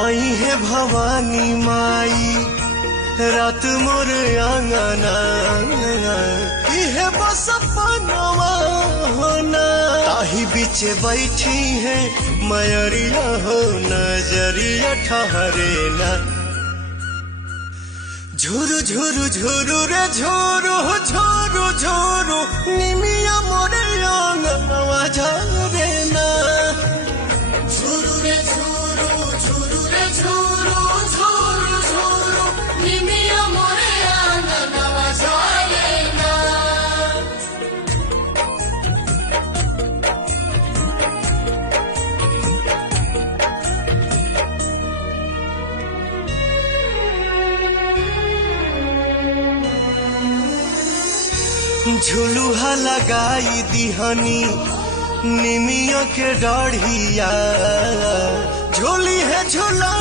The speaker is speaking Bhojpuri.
आई है भवानी माई रात मोर आंगना है बस पनवा होना ताही बीच बैठी है मयरिया हो नजरिया ठहरे ना झुरु झुरु झुरु रे झुरु झुरु झुरु निमिया मोरे आंगनवा झरे ना झुरु रे झुरु झुरु रे झुरु झुरु झुरु निमिया मोरे आंगनवा झरे ना। झुलुहा लगाई दिहनी निमिया के डाढ़िया झोली है झूला